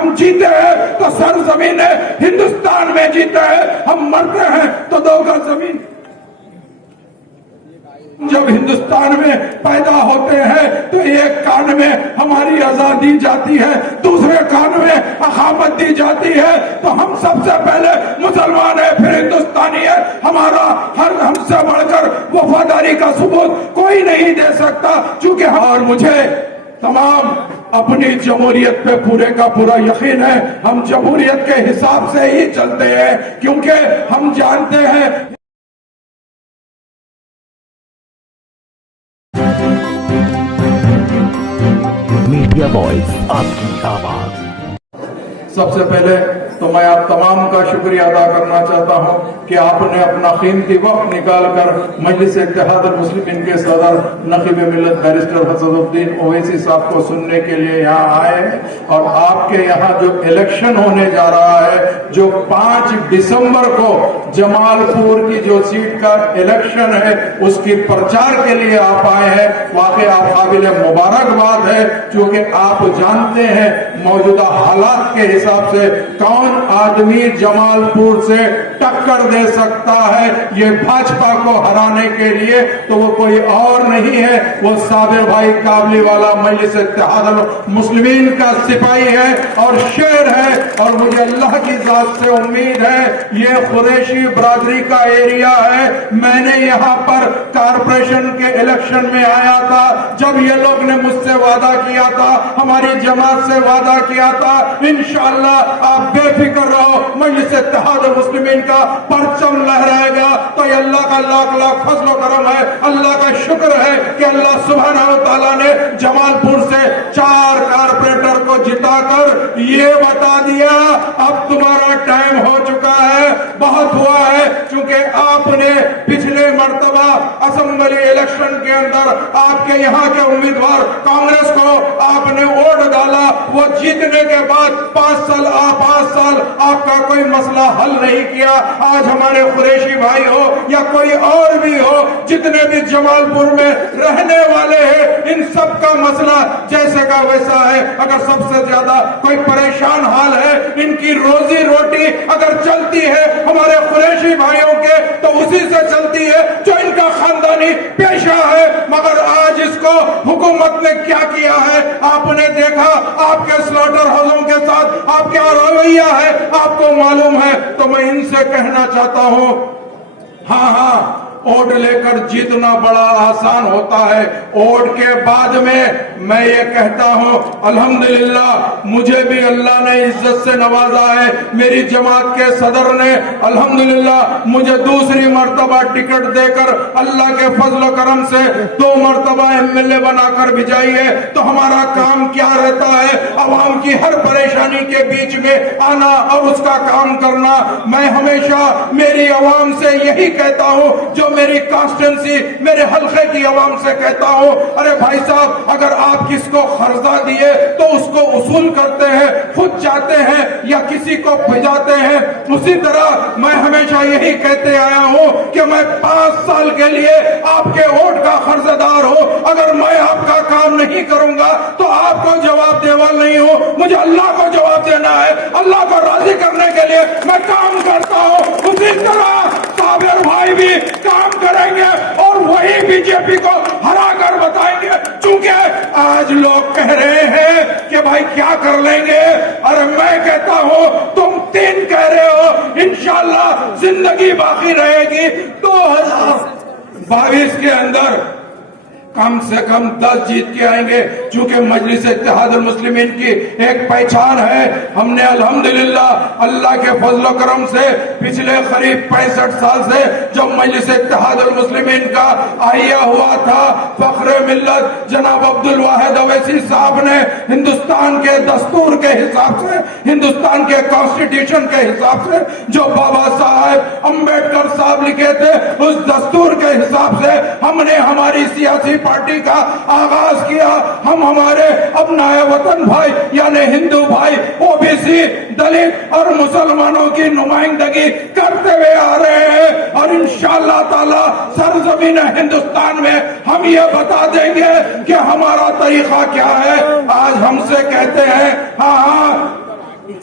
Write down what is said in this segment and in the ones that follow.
ہم جیتے ہیں تو سرزمین ہندوستان میں جیتے ہیں، ہم مرتے ہیں تو 2 گز زمین۔ جب ہندوستان میں پیدا ہوتے ہیں تو ایک کان میں ہماری آزادی جاتی ہے، دوسرے کان میں اقامت دی جاتی ہے، تو ہم سب سے پہلے مسلمان ہیں، پھر ہندوستانی ہے۔ ہمارا ہم سے بڑھ کر وفاداری کا ثبوت کوئی نہیں دے سکتا، چونکہ اور مجھے تمام اپنی جمہوریت پہ پورے کا پورا یقین ہے۔ ہم جمہوریت کے حساب سے ہی چلتے ہیں، کیونکہ ہم جانتے ہیں میڈیا وائس آپ کی آواز۔ سب سے پہلے تو میں آپ تمام کا شکریہ ادا کرنا چاہتا ہوں کہ آپ نے اپنا قیمتی وقت نکال کر مجلس اتحاد المسلمین کے صدر نقیب ملت بیرسٹر حسن الدین اویسی صاحب کو سننے کے لیے یہاں آئے ہیں، اور آپ کے یہاں جو الیکشن ہونے جا رہا ہے، جو 5 دسمبر کو جمال پور کی جو سیٹ کا الیکشن ہے، اس کی پرچار کے لیے آپ آئے ہیں، واقعی آپ قابل مبارکباد ہے، چونکہ آپ جانتے ہیں موجودہ حالات کے حساب سے کون آدمی جمال پور سے ٹکر دے سکتا ہے یہ بھاجپا کو ہرانے کے لیے، تو وہ کوئی اور نہیں ہے، وہ صابر بھائی کابلی والا مجلس اتحاد المسلمین کا سپاہی ہے اور شیر ہے، اور مجھے اللہ کی ذات سے امید ہے یہ قریشی برادری کا ایریا ہے۔ میں نے یہاں پر کارپوریشن کے الیکشن میں آیا تھا، جب یہ لوگ نے مجھ سے وعدہ کیا تھا، ہماری جماعت سے وعدہ کیا تھا، انشاءاللہ آپ بے فکر رہو، مجلس اتحاد المسلمین کا پرچم لہرائے گا۔ تو یہ اللہ کا لاکھ لاکھ فضل و کرم ہے، اللہ کا شکر ہے کہ اللہ سبحانہ و تعالیٰ نے جمال پور سے 4 کارپوریٹر کو جتا کر یہ بتا دیا اب تمہارا ٹائم ہو چکا ہے، بہت ہوا ہے، چونکہ آپ نے پچھلے مرتبہ اسمبلی الیکشن کے اندر آپ کے یہاں کے امیدوار کانگریس کو آپ نے ووٹ ڈالا، وہ جیتنے کے بعد 5 سال آپ کا کوئی مسئلہ حل نہیں کیا۔ آج ہمارے قریشی بھائی ہو یا کوئی اور بھی ہو، جتنے بھی جمال پور میں رہنے والے ہیں، ان سب کا مسئلہ جیسے کا ویسا ہے۔ اگر سب سے زیادہ کوئی پریشان حال ہے، ان کی روزی روٹی اگر چلتی ہے ہمارے قریشی بھائیوں کے، تو اسی سے چلتی ہے جو ان کا خاندانی پیشہ ہے۔ مگر آج اس کو حکومت نے کیا کیا ہے آپ نے دیکھا، آپ کے سلوٹر ہاؤسوں کے ساتھ آپ کیا رویہ ہے آپ کو معلوم ہے۔ تو میں ان سے کہنا چاہتا ہوں، ہاں ووٹ لے کر جیتنا بڑا آسان ہوتا ہے، ووٹ کے بعد میں یہ کہتا ہوں الحمدللہ مجھے بھی اللہ نے عزت سے نوازا ہے، میری جماعت کے صدر نے الحمدللہ مجھے دوسری مرتبہ ٹکٹ دے کر اللہ کے فضل و کرم سے 2 مرتبہ MLA بنا کر بھیجائی ہے۔ تو ہمارا کام کیا رہتا ہے؟ عوام کی ہر پریشانی کے بیچ میں آنا اور اس کا کام کرنا۔ میں ہمیشہ میری عوام سے یہی کہتا ہوں، جو میری کانسٹیٹنسی میرے حلقے کی عوام سے کہتا ہوں، ارے بھائی صاحب اگر آپ کس کو قرضہ دیے تو اس کو وصول کرتے ہیں، خود جاتے ہیں یا کسی کو بھیجاتے ہیں، اسی طرح میں ہمیشہ یہی کہتے آیا ہوں کہ میں 5 سال کے لیے آپ کے ووٹ کا قرض دار ہوں۔ اگر میں آپ کا کام نہیں کروں گا تو آپ کو جواب دیوا نہیں ہوں، مجھے اللہ کو جواب دینا ہے، اللہ کو راضی کرنے کے لیے میں کام کرتا ہوں۔ اسی طرح صابر بھائی بھی کام کریں گے اور وہی بی جے پی کو ہرا کر بتائیں گے، چونکہ آج لوگ کہہ رہے ہیں کہ بھائی کیا کر لیں گے، اور میں کہتا ہوں تم 3 کہہ رہے ہو، انشاءاللہ زندگی باقی رہے گی 2022 کے اندر کم سے کم 10 جیت کے آئیں گے، چونکہ مجلس اتحاد المسلمین کی ایک پہچان ہے۔ ہم نے الحمدللہ اللہ کے فضل و کرم سے پچھلے قریب 65 سال سے جب مجلس اتحاد المسلمین کا آئیہ ہوا تھا، فخر ملت جناب عبدالواحد اویسی صاحب نے ہندوستان کے دستور کے حساب سے، ہندوستان کے کانسٹیٹیوشن کے حساب سے جو بابا صاحب امبیڈکر صاحب لکھے تھے، اس دستور کے حساب سے ہم نے ہماری سیاسی پارٹی کا آغاز کیا۔ ہم ہمارے ابنائے وطن بھائی یعنی ہندو بھائی، OBC، دلت اور مسلمانوں کی نمائندگی کرتے ہوئے آ رہے ہیں، اور انشاءاللہ تعالی سرزمین ہندوستان میں ہم یہ بتا دیں گے کہ ہمارا طریقہ کیا ہے۔ آج ہم سے کہتے ہیں ہاں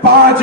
5